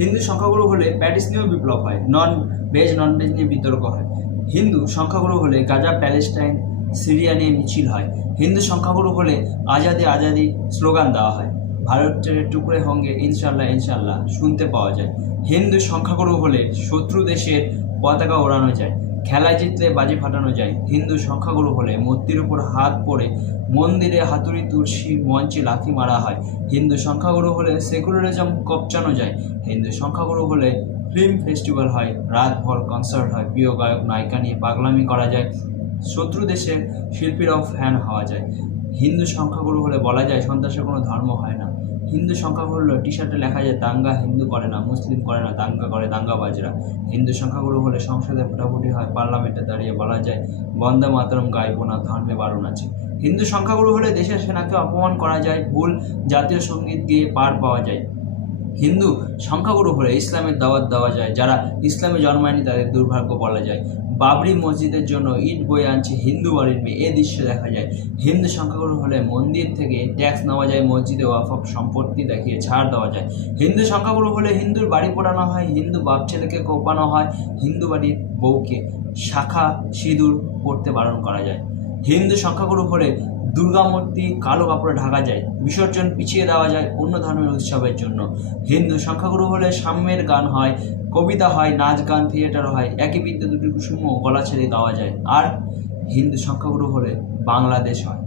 হিন্দু সংখ্যাগুরু হলে প্যারিস নিয়েও বিপ্লব হয়, নন ভেজ নিয়ে বিতর্ক হয়। হিন্দু সংখ্যাগুরু হলে গাজা, প্যালেস্টাইন, সিরিয়া নিয়ে মিছিল হয়। হিন্দু সংখ্যাগুরু হলে আজাদি আজাদি স্লোগান দেওয়া হয়। ভারতের টুকরে হোঙ্গে ইনশাল্লাহ ইনশাল্লাহ শুনতে পাওয়া যায়। হিন্দু সংখ্যাগুরু হলে শত্রু দেশের পতাকা ওড়ানো যায়, খেলায় জিতলে বাজি ফাটানো যায়। হিন্দু সংখ্যাগুরু হলে মূর্তির উপর হাত পড়ে মন্দিরে হাতুড়ি, তুলসী, মঞ্চে লাথি মারা হয়। হিন্দু সংখ্যাগুরু হলে সেকুলারিজম কপচানো যায়। হিন্দু সংখ্যাগুরু হলে ফিল্ম ফেস্টিভ্যাল হয়, রাতভর কনসার্ট হয়, প্রিয় গায়ক নায়িকা নিয়ে পাগলামি করা যায়, শত্রু দেশের শিল্পীরাও ফ্যান হওয়া যায়। হিন্দু সংখ্যাগুরু হলে বলা যায় সন্ত্রাসের কোনো ধর্ম হয় না। হিন্দু সংখ্যাগুরু হলে টি শার্টে লেখা যায় দাঙ্গা হিন্দু করে না, মুসলিম করে না, দাঙ্গা করে দাঙ্গাবাজরা। হিন্দু সংখ্যাগুরু হলে সংসদে ভোটাভুটি হয়, পার্লামেন্টে দাঁড়িয়ে বলা যায় বন্দে মাতরম গাইব না, ধর্মে বারণ আছে। হিন্দু সংখ্যাগুরু হলে দেশের সেনাকে অপমান করা যায়, ভুল জাতীয় সঙ্গীত গিয়ে পার পাওয়া যায়। হিন্দু সংখ্যাগুরু হলে ইসলামের দাওয়াত দেওয়া যায়, যারা ইসলামে জন্মায়নি তাদের দুর্ভাগ্য বলা যায়। বাবরি মসজিদের জন্য ইট বয়ে আনছে হিন্দু বাড়ির মেয়ে, এ দৃশ্য দেখা যায়। হিন্দু সংখ্যাগুরু হলে মন্দির থেকে ট্যাক্স নেওয়া যায়, মসজিদে ওয়াকফ সম্পত্তি দেখিয়ে ছাড় দেওয়া যায়। হিন্দু সংখ্যাগুরু হলে হিন্দুর বাড়ি পোড়ানো হয়, হিন্দু বাপ ছেলেকে কোপানো হয়, হিন্দু বাড়ির বউকে শাখা সিঁদুর পড়তে বারণ করা যায়। হিন্দু সংখ্যাগুরু হলে দুর্গা মূর্তি কালো কাপড়ে ঢাকা যায়, বিসর্জন পিছিয়ে দেওয়া যায় অন্য ধর্মের উৎসবের জন্য। হিন্দু সংখ্যাগুরু হলে সাম্যের গান হয়, কবিতা হয়, নাচ গান, থিয়েটার হয়, একই বিদ্যে দুটি কুসুমও গলা ছেড়ে গাওয়া যায়। আর হিন্দু সংখ্যাগুরু হলে বাংলাদেশ হয়।